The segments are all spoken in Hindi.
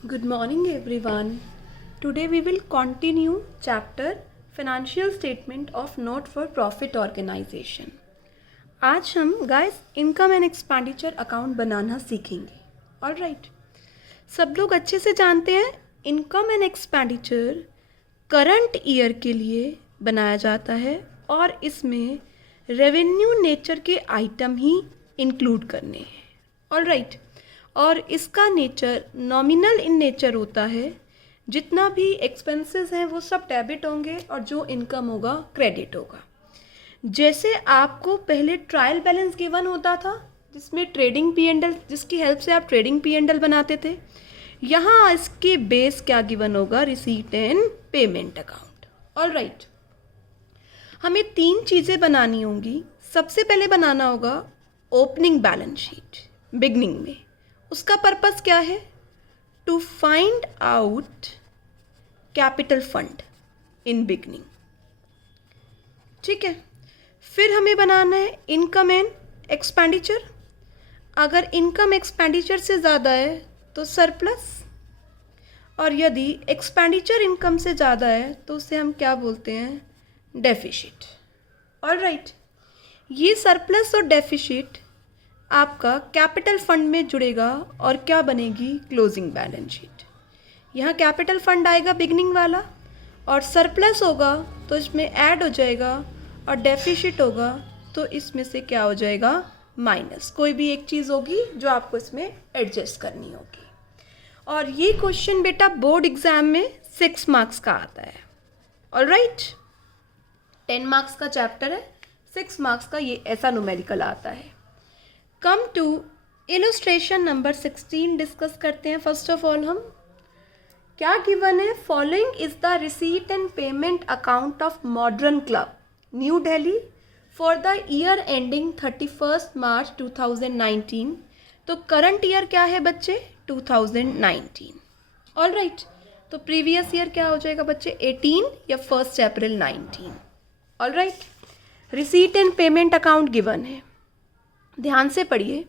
Good morning everyone. Today we will continue chapter Financial Statement of Not for Profit Organization. आज हम guys income and expenditure account बनाना सीखेंगे. ऑलराइट, सब लोग अच्छे से जानते हैं income and expenditure current year के लिए बनाया जाता है और इसमें रेवेन्यू नेचर के आइटम ही इंक्लूड करने हैं. ऑलराइट, और इसका नेचर नॉमिनल इन नेचर होता है. जितना भी एक्सपेंसेस हैं वो सब डेबिट होंगे और जो इनकम होगा क्रेडिट होगा. जैसे आपको पहले ट्रायल बैलेंस गिवन होता था जिसमें ट्रेडिंग पी एंड एल, जिसकी हेल्प से आप ट्रेडिंग पी एंड एल बनाते थे, यहाँ इसके बेस क्या गिवन होगा? Receipt and payment account. Alright, हमें 3 चीज़ें बनानी होंगी. सबसे पहले बनाना होगा ओपनिंग बैलेंस शीट बिगनिंग में. उसका पर्पस क्या है? To find out capital fund in beginning. ठीक है. फिर हमें बनाना है इनकम एंड एक्सपेंडिचर. अगर इनकम एक्सपेंडिचर से ज़्यादा है तो सरप्लस, और यदि एक्सपेंडिचर इनकम से ज़्यादा है तो उसे हम क्या बोलते हैं? डेफिसिट. ऑलराइट, ये सरप्लस और डेफिसिट आपका कैपिटल फंड में जुड़ेगा और क्या बनेगी? Closing balance sheet. यहाँ कैपिटल फंड आएगा बिगनिंग वाला और सरप्लस होगा तो इसमें ऐड हो जाएगा और डेफिसिट होगा तो इसमें से क्या हो जाएगा? माइनस. कोई भी एक चीज़ होगी जो आपको इसमें एडजस्ट करनी होगी. और ये क्वेश्चन बेटा बोर्ड एग्जाम में 6 मार्क्स का आता है. ऑलराइट, 10 मार्क्स का चैप्टर है, 6 मार्क्स का ये ऐसा न्यूमेरिकल आता है. Come to illustration number 16 discuss करते हैं. फर्स्ट ऑफ ऑल हम क्या गिवन है? Following is the receipt and payment account of modern club New Delhi for the year ending 31 March 2019. तो करंट ईयर क्या है बच्चे? 2019. ऑलराइट, तो प्रीवियस ईयर क्या हो जाएगा बच्चे? 18 या 1 अप्रैल 19. Alright, receipt and payment account given है. ध्यान से पढ़िए.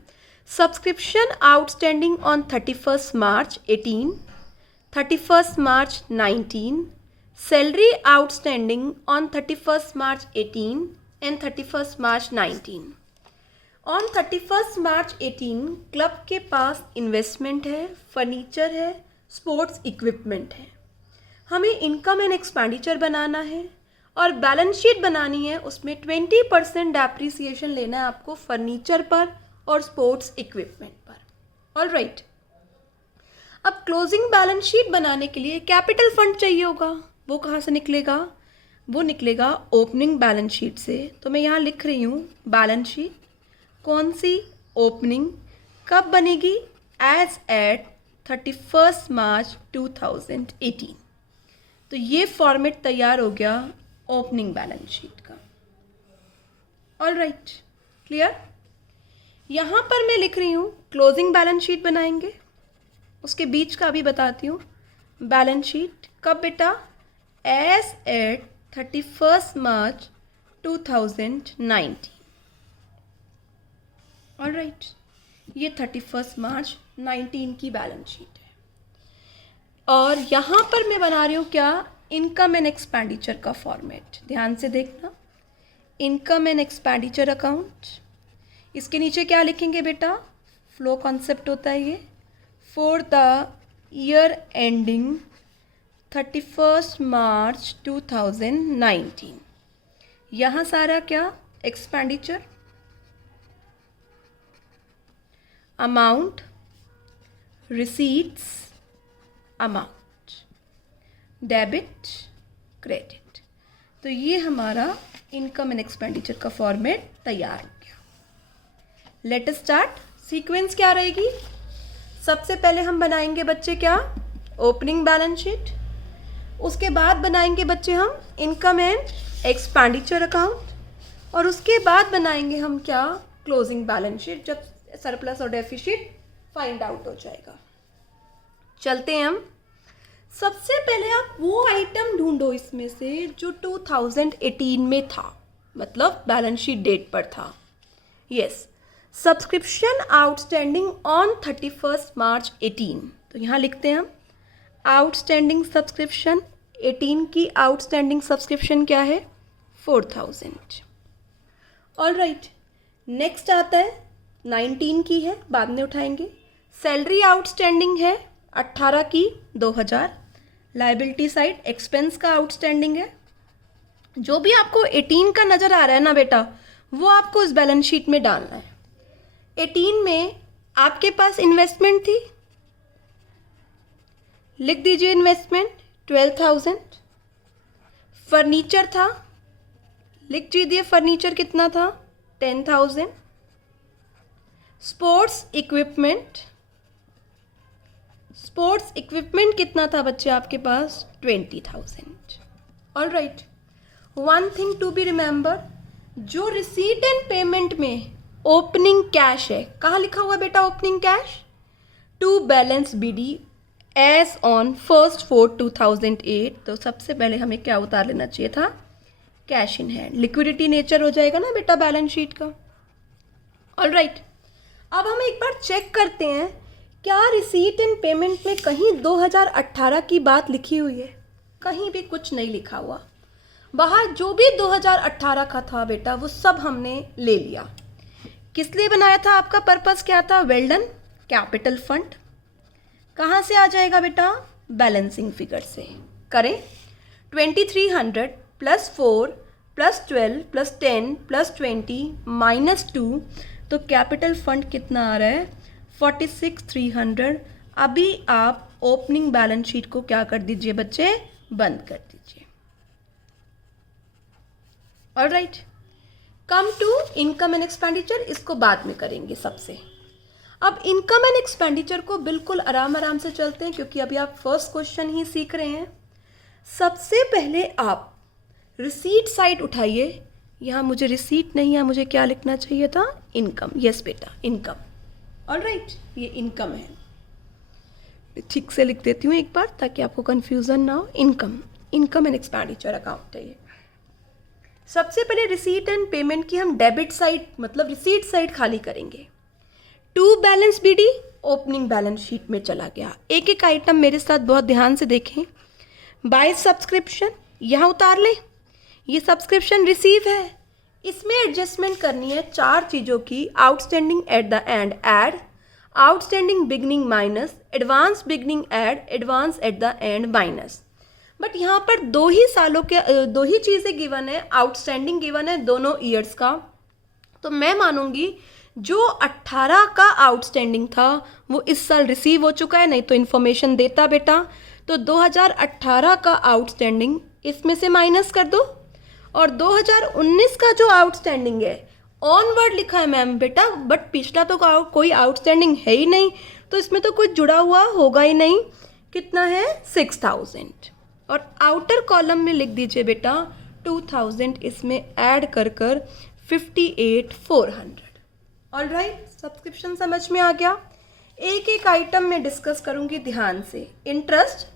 Subscription outstanding on 31 March 18, 31 March 19, salary outstanding on 31 March 18 and 31 March 19. On 31 March 18 club के पास इन्वेस्टमेंट है, फर्नीचर है, स्पोर्ट्स इक्विपमेंट है. हमें इनकम एंड एक्सपेंडिचर बनाना है और बैलेंस शीट बनानी है. उसमें 20% डेप्रिसिएशन लेना है आपको फर्नीचर पर और स्पोर्ट्स इक्विपमेंट पर. ऑलराइट, अब क्लोजिंग बैलेंस शीट बनाने के लिए कैपिटल फंड चाहिए होगा. वो कहाँ से निकलेगा? वो निकलेगा ओपनिंग बैलेंस शीट से. तो मैं यहाँ लिख रही हूँ बैलेंस शीट. कौन सी? ओपनिंग. कब बनेगी? As at 31 March 2018. तो ये फॉर्मेट तैयार हो गया ओपनिंग बैलेंस शीट का. Alright, clear? यहाँ पर मैं लिख रही हूँ क्लोजिंग बैलेंस शीट बनाएंगे. उसके बीच का भी बताती हूँ. बैलेंस शीट कब बेटा? As at 31 March 2019. ऑलराइट, ये 31 मार्च 19 की बैलेंस शीट है. और यहाँ पर मैं बना रही हूँ क्या? इनकम एंड एक्सपेंडिचर का फॉर्मेट. ध्यान से देखना. Income and expenditure account. इसके नीचे क्या लिखेंगे बेटा? फ्लो कॉन्सेप्ट होता है ये. For the year ending 31 March 2019. यहाँ सारा क्या? Expenditure, amount, receipts, amount, debit, credit. तो ये हमारा इनकम एंड एक्सपेंडिचर का फॉर्मेट तैयार हो गया. Let us start. सीक्वेंस क्या रहेगी? सबसे पहले हम बनाएंगे बच्चे क्या? Opening balance sheet. उसके बाद बनाएंगे बच्चे हम इनकम एंड एक्सपेंडिचर अकाउंट. और उसके बाद बनाएंगे हम क्या? क्लोजिंग बैलेंस शीट, जब सरप्लस और डेफिसिट फाइंड आउट हो जाएगा. चलते हैं हम. सबसे पहले आप वो आइटम ढूंढो इसमें से जो 2018 में था, मतलब बैलेंस शीट डेट पर था. यस, सब्सक्रिप्शन आउटस्टैंडिंग ऑन 31 मार्च 18. तो यहाँ लिखते हैं हम आउटस्टैंडिंग सब्सक्रिप्शन 18 की आउटस्टैंडिंग सब्सक्रिप्शन क्या है 4000। ऑल राइट, नेक्स्ट आता है 19 की है, बाद में उठाएंगे। सैलरी आउटस्टैंडिंग है 18 की 2000। लाइबिलिटी साइड एक्सपेंस का आउटस्टैंडिंग है। जो भी आपको 18 का नज़र आ रहा है ना बेटा, वो आपको इस बैलेंस शीट में डालना है। 18 में आपके पास इन्वेस्टमेंट थी, लिख दीजिए इन्वेस्टमेंट 12,000। फर्नीचर था, लिख दीजिए फर्नीचर कितना था 10,000। स्पोर्ट्स इक्विपमेंट कितना था बच्चे आपके पास 20,000। All right, one thing to be remember, जो रिसीट एंड पेमेंट में ओपनिंग कैश है, कहाँ लिखा हुआ बेटा opening cash, to balance BD as on 1/4/2008। तो सबसे पहले हमें क्या उतार लेना चाहिए था, cash in hand. Liquidity nature हो जाएगा ना बेटा बैलेंस शीट का। ऑल राइट, अब हम एक बार चेक करते हैं क्या रिसीट एंड पेमेंट में कहीं 2018 की बात लिखी हुई है। कहीं भी कुछ नहीं लिखा हुआ। बाहर जो भी 2018 का था बेटा वो सब हमने ले लिया। किस लिए बनाया था, आपका पर्पस क्या था, वेल डन। कैपिटल फंड कहाँ से आ जाएगा बेटा, बैलेंसिंग फिगर से। करें 2300 + 4 + 12 + 10 + 20 -2, तो कैपिटल फंड कितना आ रहा है 46,300। अभी आप ओपनिंग बैलेंस शीट को क्या कर दीजिए बच्चे, बंद कर दीजिए। All right, come to income and expenditure, इसको बाद में करेंगे सबसे। अब इनकम एंड एक्सपेंडिचर को बिल्कुल आराम से चलते हैं, क्योंकि अभी आप फर्स्ट क्वेश्चन ही सीख रहे हैं। सबसे पहले आप रिसीट साइड उठाइए। यहाँ मुझे रिसीट नहीं है, मुझे क्या लिखना चाहिए था, इनकम। यस बेटा, इनकम। ऑल राइट, ये इनकम है। ठीक से लिख देती हूँ एक बार ताकि आपको कंफ्यूजन ना हो। इनकम एंड एक्सपेंडिचर अकाउंट है ये। सबसे पहले रिसीट एंड पेमेंट की हम डेबिट साइड मतलब रिसीट साइड खाली करेंगे। To balance BD opening balance sheet में चला गया। एक एक आइटम मेरे साथ बहुत ध्यान से देखें। बाय सब्सक्रिप्शन यहाँ उतार लें, ये सब्सक्रिप्शन रिसीव है, इसमें एडजस्टमेंट करनी है 4 चीज़ों की। Outstanding at the and add, outstanding beginning minus, advance beginning add, advance at the and minus. But यहाँ पर 2 ही चीज़ें गिवन है, आउटस्टैंडिंग गिवन है दोनों ईयर्स का। तो मैं मानूंगी जो 18 का आउटस्टैंडिंग था वो इस साल रिसीव हो चुका है, नहीं तो इन्फॉर्मेशन देता बेटा। तो 2018 का आउटस्टैंडिंग इसमें से माइनस कर दो, और 2019 का जो आउटस्टैंडिंग है ऑनवर्ड लिखा है मैम बेटा, बट पिछला तो कोई आउटस्टैंडिंग है ही नहीं, तो इसमें तो कुछ जुड़ा हुआ होगा ही नहीं। कितना है 6,000। और आउटर कॉलम में लिख दीजिए बेटा 2,000 इसमें ऐड कर 58,400। ऑल राइट, सब्सक्रिप्शन समझ में आ गया। एक एक आइटम में डिस्कस करूंगी ध्यान से। इंटरेस्ट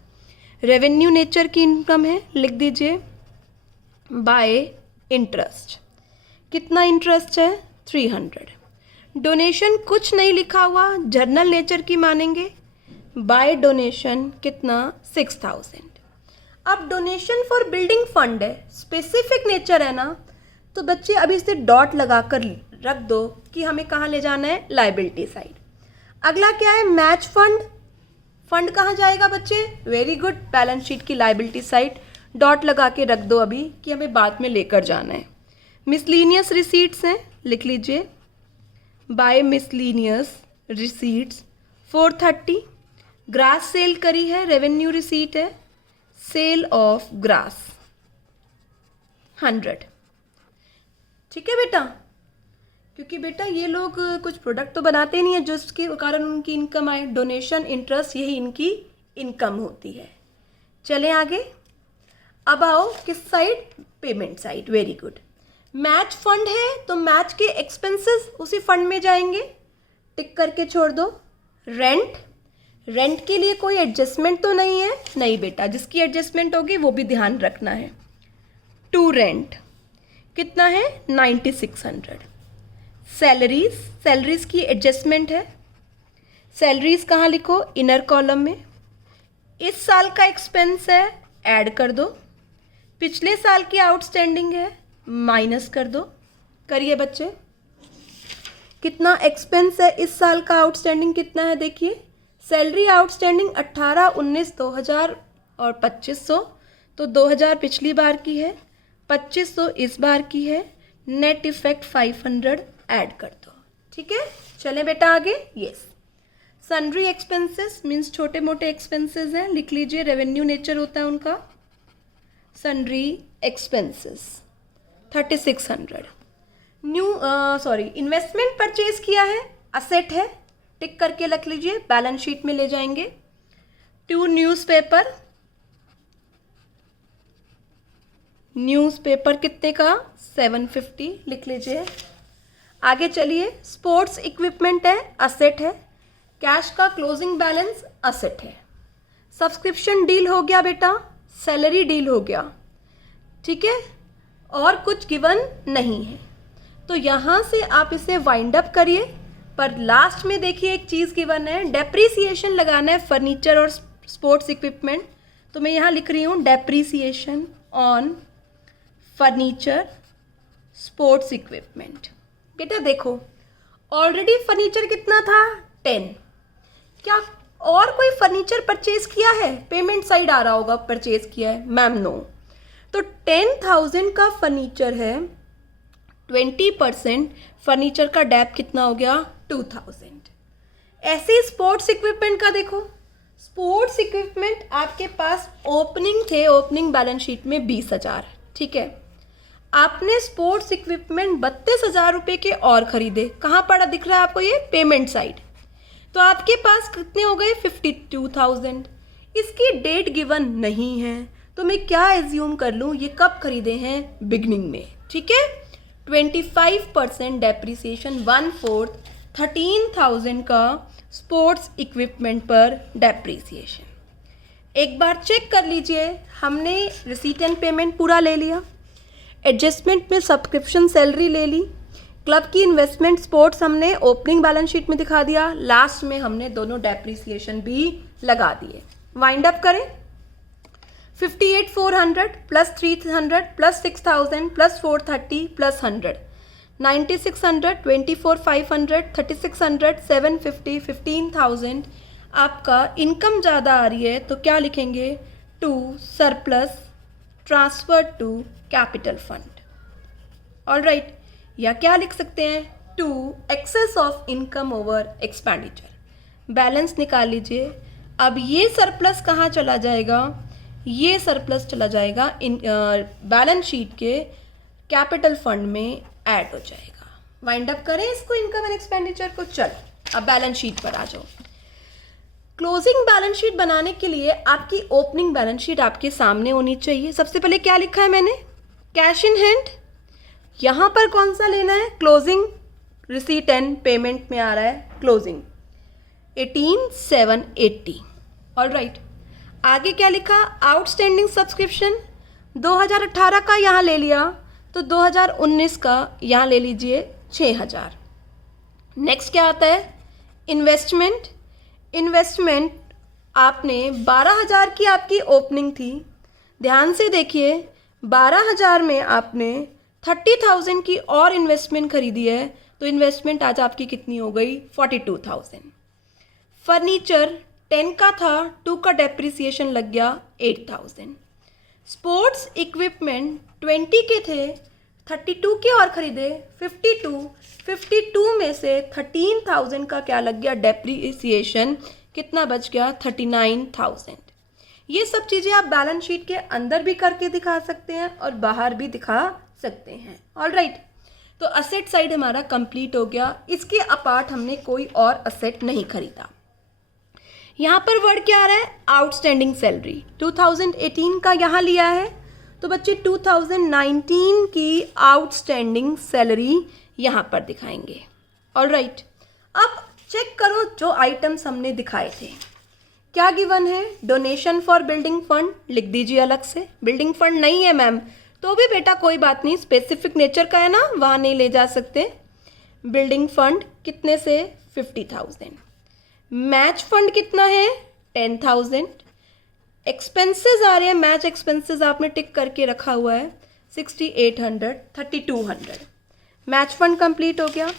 रेवेन्यू नेचर की इनकम है, लिख दीजिए बाय इंटरेस्ट। कितना इंटरेस्ट है 300। डोनेशन कुछ नहीं लिखा हुआ, जर्नल नेचर की मानेंगे। बाय डोनेशन कितना 6,000। अब डोनेशन फॉर बिल्डिंग फंड है, स्पेसिफिक नेचर है ना, तो बच्चे अभी से डॉट लगाकर रख दो कि हमें कहाँ ले जाना है, लाइबिलिटी साइड। अगला क्या है, मैच फंड। फंड कहाँ जाएगा बच्चे, वेरी गुड, बैलेंस शीट की लाइबिलिटी साइड। डॉट लगा के रख दो अभी कि हमें बाद में लेकर जाना है। मिसलीनियस रिसीट्स हैं, लिख लीजिए by miscellaneous receipts 430। Gross sale करी है, रेवेन्यू रिसीट है, सेल ऑफ ग्रास 100। ठीक है बेटा, क्योंकि बेटा ये लोग कुछ प्रोडक्ट तो बनाते नहीं है जिसके कारण उनकी इनकम आए। डोनेशन, इंटरेस्ट, यही इनकी इनकम होती है। चलें आगे। अब आओ किस side, payment side. Very good. Match fund है तो मैच के एक्सपेंसेस उसी फंड में जाएंगे, टिक करके छोड़ दो। रेंट के लिए कोई एडजस्टमेंट तो नहीं है, नहीं बेटा, जिसकी एडजस्टमेंट होगी वो भी ध्यान रखना है। टू रेंट कितना है 9600। सैलरीज की एडजस्टमेंट है। सैलरीज कहाँ लिखो, इनर कॉलम में। इस साल का एक्सपेंस है, ऐड कर दो। पिछले साल की आउटस्टैंडिंग है, माइनस कर दो। करिए बच्चे, कितना एक्सपेंस है इस साल का, आउटस्टैंडिंग कितना है देखिए। सैलरी आउटस्टैंडिंग 18, 19, 2000 और 2500, तो 2000 पिछली बार की है, 2500 इस बार की है। नेट इफेक्ट 500 ऐड कर दो। ठीक है, चलें बेटा आगे। यस, सन्ड्री एक्सपेंसेस मीन्स छोटे मोटे एक्सपेंसेस हैं, लिख लीजिए, रेवेन्यू नेचर होता है उनका। Sundry expenses 3600। इन्वेस्टमेंट परचेज किया है, असेट है, टिक करके रख लीजिए, बैलेंस शीट में ले जाएंगे। 2 न्यूज़पेपर कितने का, 750 लिख लीजिए। आगे चलिए, स्पोर्ट्स इक्विपमेंट है, असेट है। कैश का क्लोजिंग बैलेंस असेट है। सब्सक्रिप्शन डील हो गया बेटा, सैलरी डील हो गया। ठीक है, और कुछ गिवन नहीं है, तो यहाँ से आप इसे वाइंड अप करिए। पर लास्ट में देखिए एक चीज़ गिवन है, डेप्रीसिएशन लगाना है फर्नीचर और स्पोर्ट्स इक्विपमेंट। तो मैं यहाँ लिख रही हूँ depreciation on furniture sports equipment. बेटा देखो, ऑलरेडी फर्नीचर कितना था, 10। क्या और कोई फर्नीचर परचेज किया है, पेमेंट साइड आ रहा होगा परचेज किया है, मैम नो। तो 10,000 का फर्नीचर है, 20% फर्नीचर का डेप कितना हो गया, 2000। ऐसे ही स्पोर्ट्स इक्विपमेंट का देखो, स्पोर्ट्स इक्विपमेंट आपके पास ओपनिंग थे, ओपनिंग बैलेंस शीट में 20,000। ठीक है, आपने स्पोर्ट्स इक्विपमेंट 32,000 रुपये के और खरीदे। कहाँ पड़ा दिख रहा है आपको ये, पेमेंट साइड। तो आपके पास कितने हो गए, 52,000। इसकी डेट गिवन नहीं है, तो मैं क्या एज्यूम कर लूँ, ये कब खरीदे हैं, बिगनिंग में। ठीक है, 25% डेप्रीसिएशन, 1/4 13,000 का स्पोर्ट्स इक्विपमेंट पर डेप्रीसिएशन। एक बार चेक कर लीजिए, हमने रिसीट एंड पेमेंट पूरा ले लिया, एडजस्टमेंट में सब्सक्रिप्शन सैलरी ले ली, क्लब की इन्वेस्टमेंट स्पोर्ट्स हमने ओपनिंग बैलेंस शीट में दिखा दिया, लास्ट में हमने दोनों डेप्रीसिएशन भी लगा दिए। वाइंड अप करें, 58,400 प्लस 300 प्लस 6,000 प्लस 430 प्लस 100, 9,600, 24,500, 3,600, 750, 15,000। आपका इनकम ज़्यादा आ रही है तो क्या लिखेंगे, to surplus transfer to capital fund. All right, या क्या लिख सकते हैं, to excess of income over expenditure. Balance निकाल लीजिए। अब ये सरप्लस कहाँ चला जाएगा, ये सरप्लस चला जाएगा इन बैलेंस शीट के कैपिटल फंड में ऐड हो जाएगा। वाइंड अप करें इसको, इनकम एंड एक्सपेंडिचर को। चलो अब बैलेंस शीट पर आ जाओ। क्लोजिंग बैलेंस शीट बनाने के लिए आपकी ओपनिंग बैलेंस शीट आपके सामने होनी चाहिए। सबसे पहले क्या लिखा है मैंने, कैश इन हैंड। यहाँ पर कौन सा लेना है, क्लोजिंग। रिसीट एंड पेमेंट में आ रहा है क्लोजिंग 18,780। ऑलराइट, आगे क्या लिखा, आउटस्टैंडिंग सब्सक्रिप्शन 2018 का यहाँ ले लिया, तो 2019 का यहाँ ले लीजिए 6,000। नेक्स्ट क्या आता है, इन्वेस्टमेंट। इन्वेस्टमेंट आपने 12,000 की आपकी ओपनिंग थी, ध्यान से देखिए 12,000 में आपने 30,000 की और इन्वेस्टमेंट खरीदी है, तो इन्वेस्टमेंट आज आपकी कितनी हो गई, 42,000। फर्नीचर 10 का था, 2 का डेप्रिसिएशन लग गया 8,000। स्पोर्ट्स इक्विपमेंट 20 के थे, 32 के और खरीदे 52 में से 13,000 का क्या लग गया, डेप्रिसिएशन। कितना बच गया, 39,000। ये सब चीज़ें आप बैलेंस शीट के अंदर भी करके दिखा सकते हैं और बाहर भी दिखा सकते हैं। ऑलराइट, तो असेट साइड हमारा कंप्लीट हो गया। इसके अपार्ट हमने कोई और असेट नहीं खरीदा। यहाँ पर वर्ड क्या आ रहा है, आउटस्टैंडिंग सैलरी 2018 का यहाँ लिया है, तो बच्चे 2019 की आउटस्टैंडिंग सैलरी यहाँ पर दिखाएंगे। ऑलराइट, अब चेक करो जो आइटम्स हमने दिखाए थे, क्या गिवन है, डोनेशन फॉर बिल्डिंग फंड लिख दीजिए अलग से। बिल्डिंग फंड नहीं है मैम, तो भी बेटा कोई बात नहीं, स्पेसिफिक नेचर का है ना, वहाँ नहीं ले जा सकते। बिल्डिंग फंड कितने से, 50,000। मैच फंड कितना है, 10,000। एक्सपेंसेस आ रहे हैं, मैच एक्सपेंसेस आपने टिक करके रखा हुआ है 6800, 3200। मैच फंड कंप्लीट हो गया।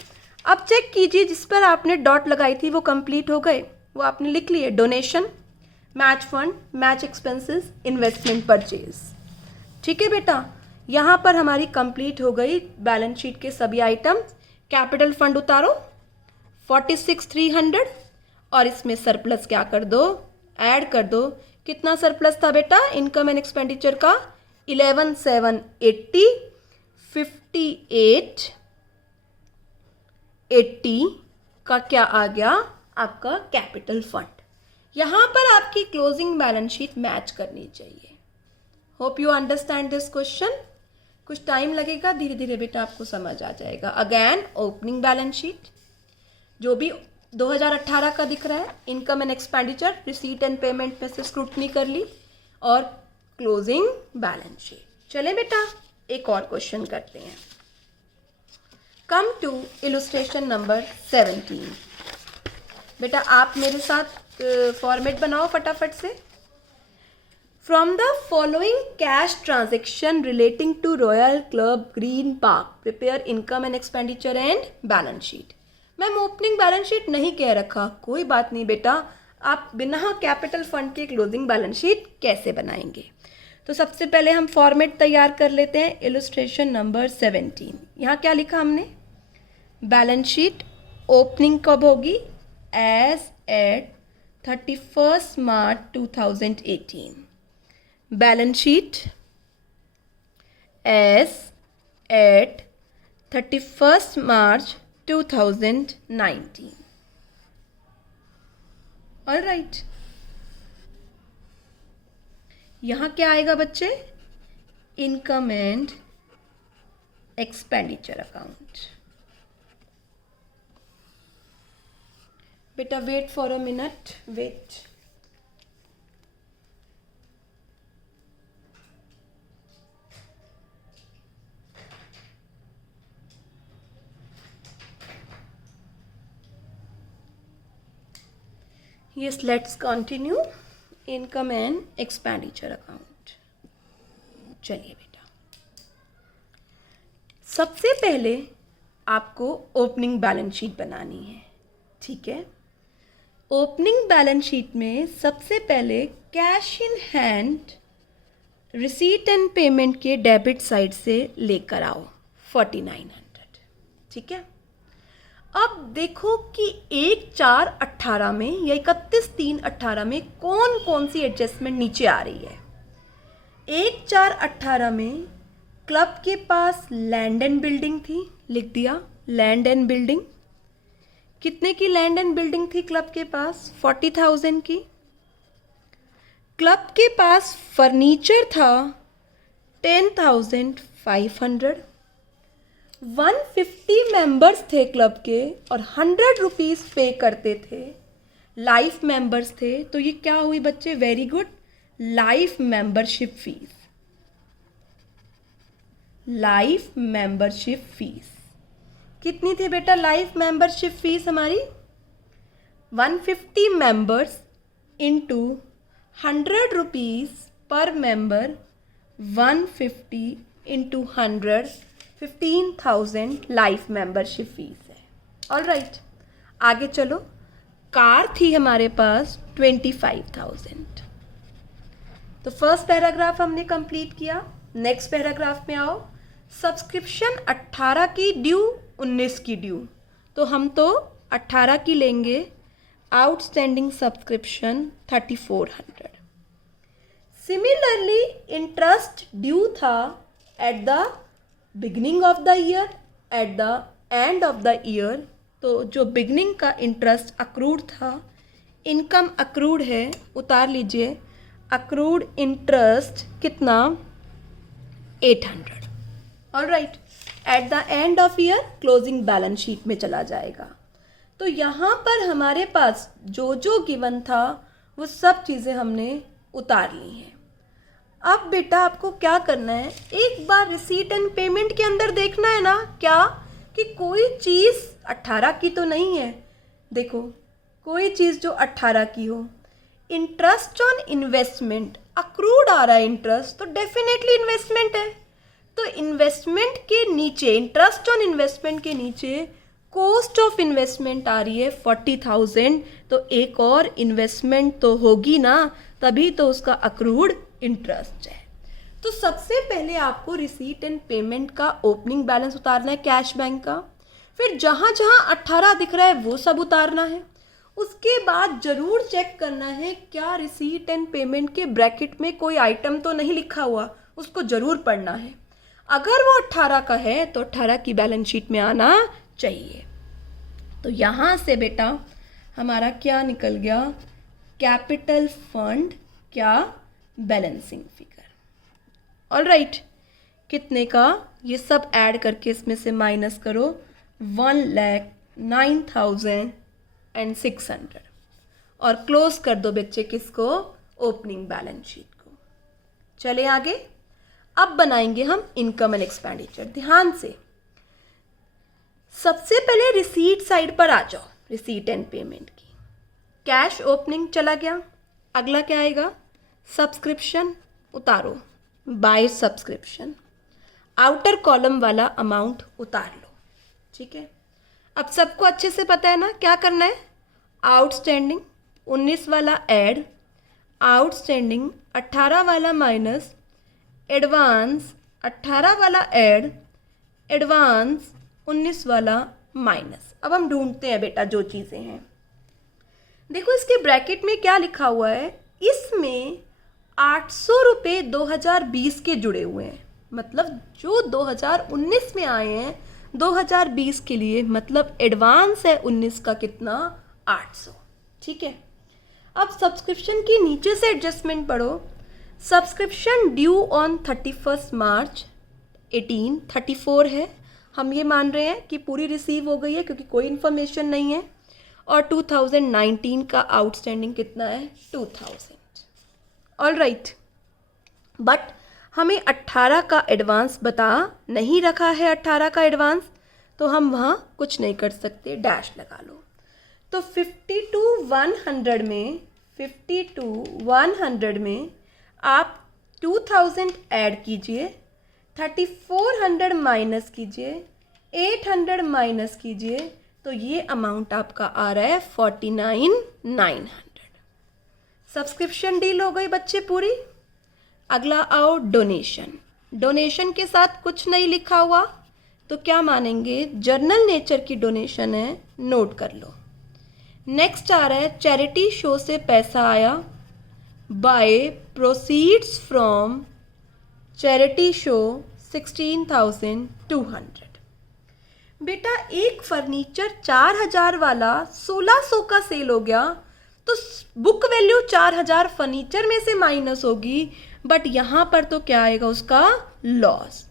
अब चेक कीजिए जिस पर आपने डॉट लगाई थी वो कंप्लीट हो गए, वो आपने लिख लिए donation, match fund, match expenses, investment purchase. ठीक है बेटा, यहाँ पर हमारी कंप्लीट हो गई बैलेंस शीट के सभी आइटम्स। कैपिटल फंड उतारो 46,300 और इसमें सरप्लस क्या कर दो, ऐड कर दो। कितना सरप्लस था बेटा इनकम एंड एक्सपेंडिचर का, 11,780, 58,80 का क्या आ गया आपका कैपिटल फंड। यहाँ पर आपकी क्लोजिंग बैलेंस शीट मैच करनी चाहिए। Hope you understand this question. कुछ टाइम लगेगा, धीरे धीरे बेटा आपको समझ आ जाएगा। अगेन ओपनिंग बैलेंस शीट जो भी 2018 का दिख रहा है, income and expenditure, receipt and payment में से स्क्रूटनी कर ली, और क्लोजिंग बैलेंस शीट। चले बेटा एक और क्वेश्चन करते हैं। Come to illustration number 17। बेटा आप मेरे साथ फॉर्मेट बनाओ फटाफट से। From the following cash transaction relating to Royal Club Green Park, prepare income and expenditure and balance sheet. Ma'am opening balance sheet नहीं कह रखा, कोई बात नहीं बेटा, आप बिना कैपिटल फंड के क्लोजिंग बैलेंस शीट कैसे बनाएंगे। तो सबसे पहले हम फॉर्मेट तैयार कर लेते हैं। इलस्ट्रेशन नंबर 17, यहाँ क्या लिखा हमने, बैलेंस शीट ओपनिंग कब होगी, as at 31 March 2018। Balance sheet as at 31 March 2019। All right, यहाँ क्या आएगा बच्चे, इनकम एंड एक्सपेंडिचर अकाउंट। बेटा wait for a minute, wait. Yes, let's continue. Income and expenditure account. चलिए बेटा, सबसे पहले आपको ओपनिंग बैलेंस शीट बनानी है। ठीक है, ओपनिंग बैलेंस शीट में सबसे पहले cash in hand receipt and payment के डेबिट साइड से लेकर आओ 4900। ठीक है, अब देखो कि 1/4/18 में या 31/3/18 में कौन कौन सी एडजस्टमेंट नीचे आ रही है। 1/4/18 में क्लब के पास लैंड एंड बिल्डिंग थी, लिख दिया लैंड एंड बिल्डिंग। कितने की लैंड एंड बिल्डिंग थी क्लब के पास, 40,000 की। क्लब के पास फर्नीचर था 10,500। 150 मेंबर्स थे क्लब के और 100 रुपीज़ पे करते थे। लाइफ मेंबर्स थे, तो ये क्या हुई बच्चे, very good, life membership fees. Life membership fees कितनी थी बेटा, लाइफ मेंबरशिप फीस हमारी 150 मेंबर्स इंटू 100 रुपीज़ पर member, 150 into 100, 15,000 life membership fees है। ऑल राइट, आगे चलो। कार थी हमारे पास 25,000। तो फर्स्ट पैराग्राफ हमने कंप्लीट किया। नेक्स्ट पैराग्राफ में आओ। सब्सक्रिप्शन 18 की ड्यू, 19 की ड्यू, तो हम तो 18 की लेंगे। Outstanding subscription 3400। Similarly interest due था at the beginning of the year, at the end of the year, तो जो बिगनिंग का इंटरेस्ट अक्रूड था, इनकम अक्रूड है, उतार लीजिए। अक्रूड इंटरेस्ट कितना, 800। All right, at the end of year closing balance sheet में चला जाएगा। तो यहाँ पर हमारे पास जो जो गिवन था वो सब चीज़ें हमने उतार ली हैं। अब बेटा आपको क्या करना है, एक बार रिसीट एंड पेमेंट के अंदर देखना है ना, क्या कि कोई चीज़ 18 की तो नहीं है। देखो कोई चीज़ जो 18 की हो, इंटरेस्ट ऑन इन्वेस्टमेंट, अक्रूड आ रहा है इंटरेस्ट, तो डेफिनेटली इन्वेस्टमेंट है। तो इन्वेस्टमेंट के नीचे, इंटरेस्ट ऑन इन्वेस्टमेंट के नीचे कॉस्ट ऑफ इन्वेस्टमेंट आ रही है 40,000, तो एक और इन्वेस्टमेंट तो होगी ना, तभी तो उसका अक्रूड इंटरेस्ट है। तो सबसे पहले आपको रिसीट एंड पेमेंट का ओपनिंग बैलेंस उतारना है कैश बैंक का, फिर जहाँ जहाँ 18 दिख रहा है वो सब उतारना है। उसके बाद जरूर चेक करना है क्या रिसीट एंड पेमेंट के ब्रैकेट में कोई आइटम तो नहीं लिखा हुआ, उसको जरूर पढ़ना है। अगर वो 18 का है तो 18 की बैलेंस शीट में आना चाहिए। तो यहाँ से बेटा हमारा क्या निकल गया, कैपिटल फंड क्या, बैलेंसिंग फिगर। ऑल राइट, कितने का, ये सब ऐड करके इसमें से माइनस करो 1,09,600 और क्लोज कर दो बच्चे किसको, ओपनिंग बैलेंस शीट को। चले आगे, अब बनाएंगे हम इनकम एंड एक्सपेंडिचर। ध्यान से सबसे पहले रिसीट साइड पर आ जाओ, रिसीट एंड पेमेंट की। कैश ओपनिंग चला गया, अगला क्या आएगा, सब्सक्रिप्शन उतारो, बाय सब्सक्रिप्शन। आउटर कॉलम वाला अमाउंट उतार लो, ठीक है। अब सबको अच्छे से पता है ना क्या करना है, आउटस्टैंडिंग 19 वाला ऐड, आउटस्टैंडिंग 18 वाला माइनस, एडवांस 18 वाला ऐड, एडवांस 19 वाला माइनस। अब हम ढूंढते हैं बेटा जो चीज़ें हैं। देखो इसके ब्रैकेट में क्या लिखा हुआ है, इसमें 800 रुपये 2020 के जुड़े हुए हैं, मतलब जो 2019 में आए हैं 2020 के लिए, मतलब एडवांस है 19 का कितना, 800, ठीक है। अब सब्सक्रिप्शन की नीचे से एडजस्टमेंट पढ़ो, सब्सक्रिप्शन ड्यू ऑन 31 मार्च 18, 34 है, हम ये मान रहे हैं कि पूरी रिसीव हो गई है क्योंकि कोई इन्फॉर्मेशन नहीं है, और 2019 का आउटस्टैंडिंग कितना है, 2000। ऑल राइट, बट हमें 18 का एडवांस बता नहीं रखा है, 18 का एडवांस, तो हम वहाँ कुछ नहीं कर सकते, डैश लगा लो। तो 50 to 100 में आप 2000 ऐड कीजिए, 3400 माइनस कीजिए, 800 माइनस कीजिए, तो ये अमाउंट आपका आ रहा है 49,900। सब्सक्रिप्शन डील हो गई बच्चे पूरी। अगला आओ डोनेशन। डोनेशन के साथ कुछ नहीं लिखा हुआ तो क्या मानेंगे, जर्नल नेचर की डोनेशन है, नोट कर लो। नेक्स्ट आ रहा है चैरिटी शो से पैसा आया, by proceeds from charity show 16,200। बेटा एक फर्नीचर 4,000 वाला 1,600 का सेल हो गया, तो बुक वैल्यू 4,000 फर्नीचर में से माइनस होगी, बट यहाँ पर तो क्या आएगा उसका, loss,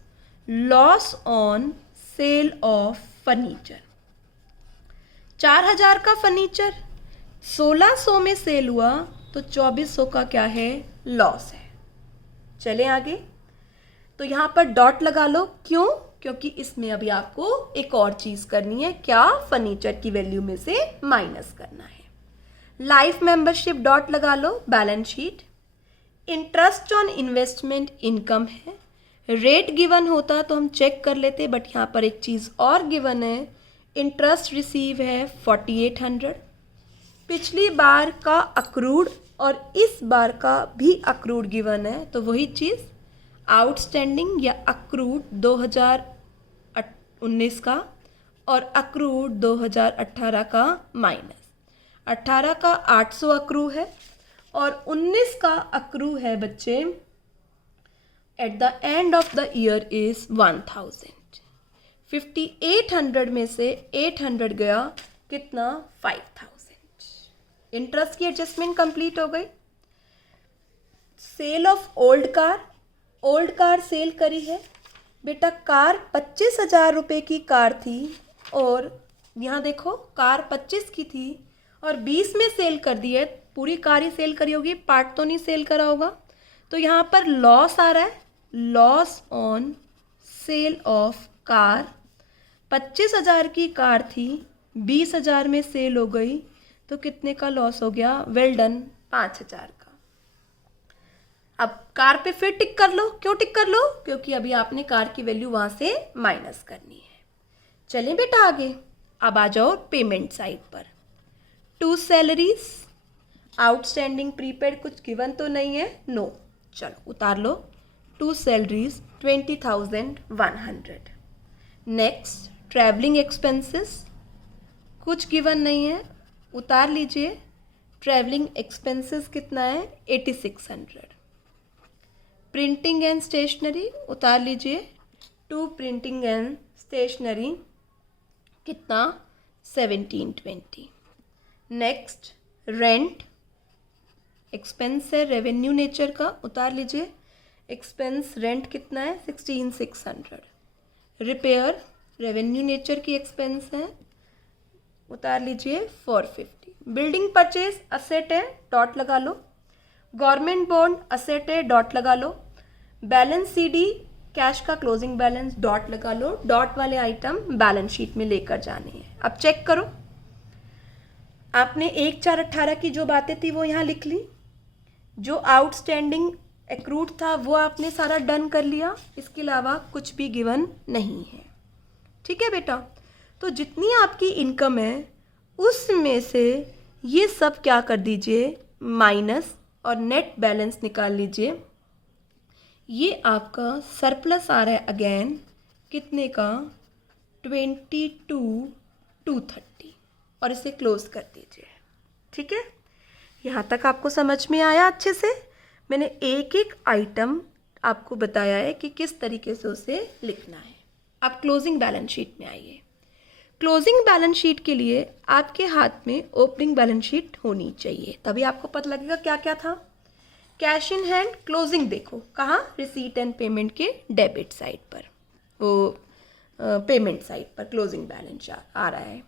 loss on sale of furniture. 4,000 का फर्नीचर 1,600 में सेल हुआ तो 2,400 का क्या है, लॉस है। चले आगे, तो यहाँ पर डॉट लगा लो, क्यों, क्योंकि इसमें अभी आपको एक और चीज़ करनी है, क्या, फर्नीचर की वैल्यू में से माइनस करना है। लाइफ मेंबरशिप डॉट लगा लो, balance sheet. Interest on investment income है, रेट गिवन होता तो हम चेक कर लेते, बट यहाँ पर एक चीज़ और गिवन है, इंटरेस्ट रिसीव है 4800, पिछली बार का अक्रूड और इस बार का भी अक्रूड गिवन है, तो वही चीज़ आउटस्टैंडिंग या अक्रूड 2019 का और अक्रूड 2018 का माइनस। 18 का 800 अक्रू है और 19 का अक्रू है बच्चे eight the end of the year is 1000। 5800 में से 800 गया कितना, 5000। इंटरेस्ट की एडजस्टमेंट कंप्लीट हो गई। Sale of old car, old car sale करी है बेटा, कार 25,000 रुपये की कार थी और यहाँ देखो कार 25 की थी और 20 में सेल कर दी है, पूरी कार ही सेल करी होगी, पार्ट तो नहीं सेल करा होगा, तो यहाँ पर लॉस आ रहा है, loss on sale of car. 25,000 की कार थी, 20,000 में सेल हो गई, तो कितने का लॉस हो गया, वेल डन, 5,000 का। अब कार पे फिर टिक कर लो। क्यों टिक कर लो? क्योंकि अभी आपने कार की वैल्यू वहाँ से माइनस करनी है। चलें बेटा आगे। अब आ जाओ पेमेंट साइड पर। 2 सैलरीज, आउटस्टैंडिंग प्रीपेड कुछ गिवन तो नहीं है? नो। चलो उतार लो। 2 सैलरीज 20,100। नेक्स्ट ट्रैवलिंग एक्सपेंसेस कुछ गिवन नहीं है, उतार लीजिए। ट्रैवलिंग एक्सपेंसेस कितना है? 8600। प्रिंटिंग एंड स्टेशनरी उतार लीजिए। 2 प्रिंटिंग एंड स्टेशनरी कितना? 1720। नेक्स्ट रेंट एक्सपेंस है रेवेन्यू नेचर का, उतार लीजिए। एक्सपेंस रेंट कितना है? 16,600। रिपेयर रेवेन्यू नेचर की एक्सपेंस है, उतार लीजिए 450। बिल्डिंग परचेज असेट है, डॉट लगा लो। गवर्नमेंट बॉन्ड असेट है, डॉट लगा लो। बैलेंस सीडी कैश का क्लोजिंग बैलेंस, डॉट लगा लो। डॉट वाले आइटम बैलेंस शीट में लेकर जाने हैं। अब चेक करो, आपने 1/4/18 की जो बातें थी वो यहाँ लिख ली। जो आउटस्टैंडिंग एक्रूड था वो आपने सारा डन कर लिया। इसके अलावा कुछ भी गिवन नहीं है। ठीक है बेटा, तो जितनी आपकी इनकम है उसमें से ये सब क्या कर दीजिए? माइनस, और नेट बैलेंस निकाल लीजिए। ये आपका सरप्लस आ रहा है अगेन कितने का? 22,230, और इसे क्लोज कर दीजिए। ठीक है, यहाँ तक आपको समझ में आया अच्छे से? मैंने एक एक आइटम आपको बताया है कि किस तरीके से उसे लिखना है। अब क्लोजिंग बैलेंस शीट में आइए। क्लोजिंग बैलेंस शीट के लिए आपके हाथ में ओपनिंग बैलेंस शीट होनी चाहिए, तभी आपको पता लगेगा क्या क्या था। कैश इन हैंड क्लोजिंग देखो कहाँ? रिसीट एंड पेमेंट के डेबिट साइड पर, वो पेमेंट साइड पर क्लोजिंग बैलेंस आ रहा है।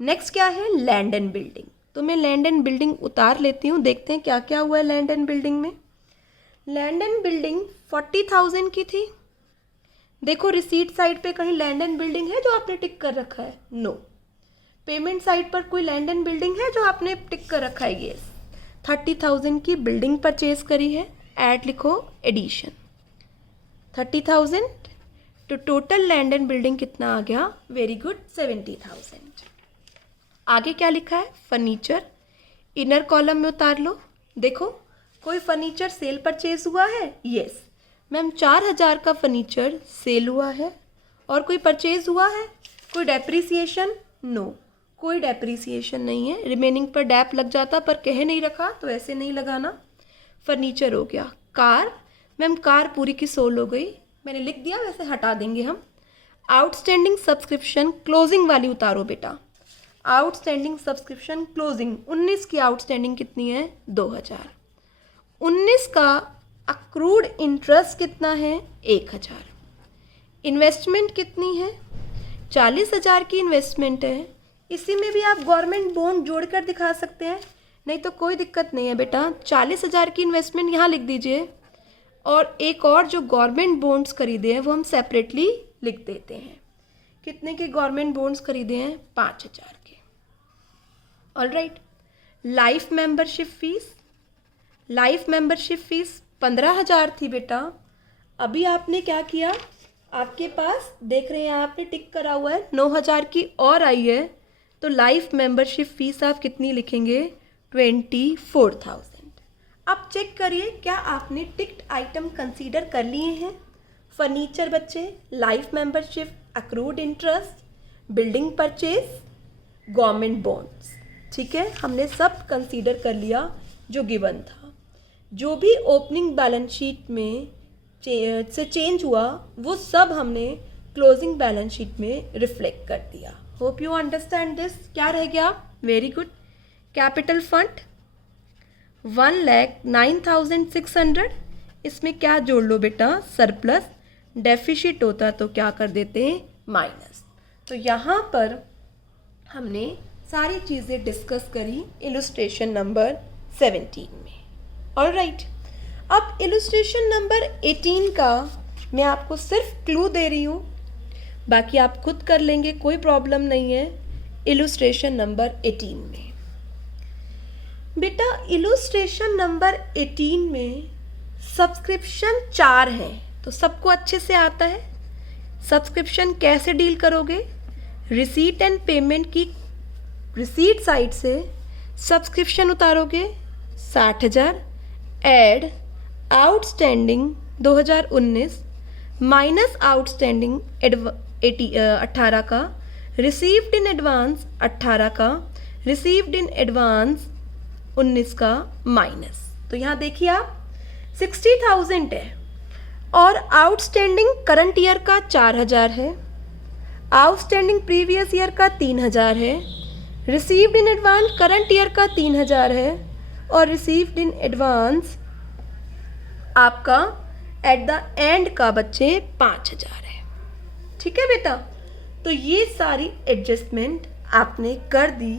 नेक्स्ट क्या है? Land and building. तो मैं लैंड एंड बिल्डिंग उतार लेती हूँ, देखते हैं क्या क्या हुआ है लैंड एंड बिल्डिंग में। लैंड एंड बिल्डिंग 40,000 की थी। देखो रिसीट साइड पे कहीं लैंड एंड बिल्डिंग है जो आपने टिक कर रखा है? नो। पेमेंट साइड पर कोई लैंड एंड बिल्डिंग है जो आपने टिक कर रखा है? यस। 30,000 की बिल्डिंग परचेज करी है, ऐड लिखो एडिशन 30,000 तो टोटल लैंड एंड बिल्डिंग कितना आ गया? Very good, 70,000। आगे क्या लिखा है? फर्नीचर। इनर कॉलम में उतार लो। देखो कोई फर्नीचर सेल परचेज हुआ है? यस मैम, 4,000 का फर्नीचर सेल हुआ है। और कोई परचेज हुआ है? कोई डेप्रिसिएशन? नो, कोई डेप्रिसिएशन नहीं है। रिमेनिंग पर डैप लग जाता पर कह नहीं रखा तो ऐसे नहीं लगाना। फर्नीचर हो गया। कार, मैम कार पूरी की सोल हो गई, मैंने लिख दिया, वैसे हटा देंगे हम। आउटस्टैंडिंग सब्सक्रिप्शन क्लोजिंग वाली उतारो बेटा। आउटस्टैंडिंग सब्सक्रिप्शन क्लोजिंग 19 की आउटस्टैंडिंग कितनी है? 2,000। 19 का अक्रूड इंटरेस्ट कितना है? 1,000। इन्वेस्टमेंट कितनी है? 40,000 की इन्वेस्टमेंट है। इसी में भी आप गवर्नमेंट बॉन्ड जोड़कर दिखा सकते हैं, नहीं तो कोई दिक्कत नहीं है बेटा। 40,000 की इन्वेस्टमेंट यहाँ लिख दीजिए, और एक और जो गवर्नमेंट बॉन्ड्स खरीदे हैं वो हम सेपरेटली लिख देते हैं। कितने के गवर्नमेंट बॉन्ड्स खरीदे हैं? 5,000 के। Alright. Life membership fees, life membership fees 15,000 थी बेटा। अभी आपने क्या किया? आपके पास देख रहे हैं आपने टिक करा हुआ है 9,000 की और आई है, तो लाइफ मेंबरशिप फीस आप कितनी लिखेंगे? 24,000। अब चेक करिए क्या आपने टिक्ड आइटम कंसीडर कर लिए हैं? फर्नीचर बच्चे, life membership, accrued interest, building purchase, government bonds. ठीक है, हमने सब कंसीडर कर लिया जो गिवन था। जो भी ओपनिंग बैलेंस शीट में से चेंज हुआ वो सब हमने क्लोजिंग बैलेंस शीट में रिफ्लेक्ट कर दिया। Hope you understand this. क्या रह गया? Very good. कैपिटल फंड 1,09,600, इसमें क्या जोड़ लो बेटा? सरप्लस। डेफिसिट होता तो क्या कर देते हैं? माइनस। तो यहाँ पर हमने सारी चीज़ें डिस्कस करी इलुस्ट्रेशन नंबर 17 में। ऑलराइट, अब इलुस्ट्रेशन नंबर 18 का मैं आपको सिर्फ क्लू दे रही हूँ, बाकी आप खुद कर लेंगे, कोई प्रॉब्लम नहीं है। इलुस्ट्रेशन नंबर 18 में बेटा इलुस्ट्रेशन नंबर 18 में सब्सक्रिप्शन 4 है, तो सबको अच्छे से आता है। सब्सक्रिप्शन कैसे डील करोगे? रिसीट एंड पेमेंट की रिसीट साइड से सब्सक्रिप्शन उतारोगे 60,000, ऐड आउटस्टैंडिंग 2019 माइनस आउटस्टैंडिंग 18 का, रिसीव्ड इन एडवांस 18 का, रिसीव्ड इन एडवांस 19 का माइनस। तो यहाँ देखिए आप 60,000 है और आउटस्टैंडिंग करंट ईयर का 4,000 है, आउटस्टैंडिंग प्रीवियस ईयर का 3,000 है, received in advance current year का 3,000 है और रिसीव्ड इन एडवांस आपका एट द एंड का बच्चे 5,000 है। ठीक है बेटा, तो ये सारी एडजस्टमेंट आपने कर दी।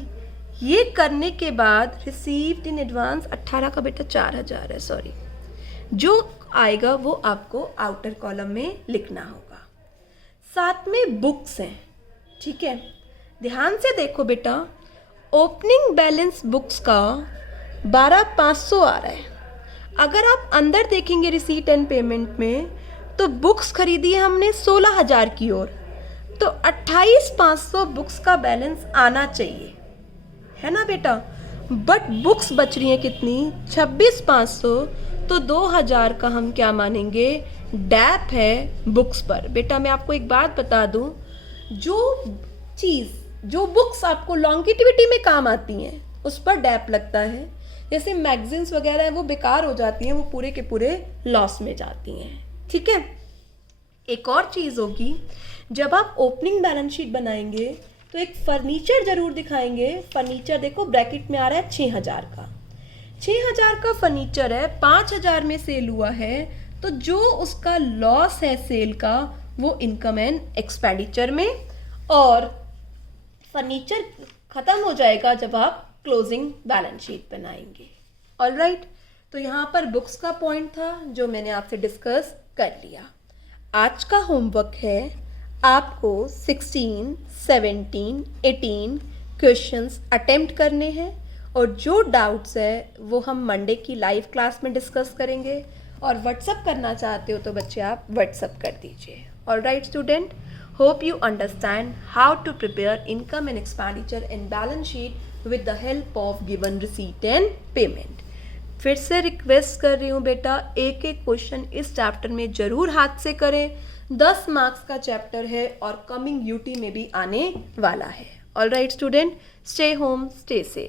ये करने के बाद रिसीव्ड इन एडवांस 18 का बेटा 4,000 है, सॉरी, जो आएगा वो आपको आउटर कॉलम में लिखना होगा। साथ में बुक्स हैं, ठीक है, ध्यान से देखो बेटा, ओपनिंग बैलेंस बुक्स का 12,500 आ रहा है। अगर आप अंदर देखेंगे रिसीट एंड पेमेंट में, तो बुक्स खरीदी है हमने 16,000 की ओर, तो 28,500 बुक्स का बैलेंस आना चाहिए, है ना बेटा। बट बुक्स बच रही हैं कितनी? 26,500, तो 2,000 का हम क्या मानेंगे? डैप है बुक्स पर। बेटा मैं आपको एक बात बता दूं, जो बुक्स आपको लॉन्गिटिविटी में काम आती हैं उस पर डैप लगता है। जैसे मैगजीन्स वगैरह है वो बेकार हो जाती हैं, वो पूरे के पूरे लॉस में जाती हैं। ठीक है, एक और चीज़ होगी, जब आप ओपनिंग बैलेंस शीट बनाएंगे तो एक फर्नीचर जरूर दिखाएंगे। फर्नीचर देखो ब्रैकेट में आ रहा है 6,000 का, 6,000 का फर्नीचर है, 5,000 में सेल हुआ है, तो जो उसका लॉस है सेल का वो इनकम एंड एक्सपेंडिचर में, और फर्नीचर खत्म हो जाएगा जब आप क्लोजिंग बैलेंस शीट बनाएंगे। ऑलराइट, तो यहाँ पर बुक्स का पॉइंट था जो मैंने आपसे डिस्कस कर लिया। आज का होमवर्क है आपको 16, 17, 18 क्वेश्चंस अटेम्प्ट करने हैं, और जो डाउट्स है वो हम मंडे की लाइव क्लास में डिस्कस करेंगे। और व्हाट्सअप करना चाहते हो तो बच्चे आप व्हाट्सअप कर दीजिए। All right student, hope you understand how to prepare income and expenditure and balance sheet with the help of given receipt and payment. फिर से रिक्वेस्ट कर रही हूँ बेटा, एक एक क्वेश्चन इस चैप्टर में जरूर हाथ से करें। 10 मार्क्स का चैप्टर है और कमिंग यूटी में भी आने वाला है। Alright student, stay home, stay safe.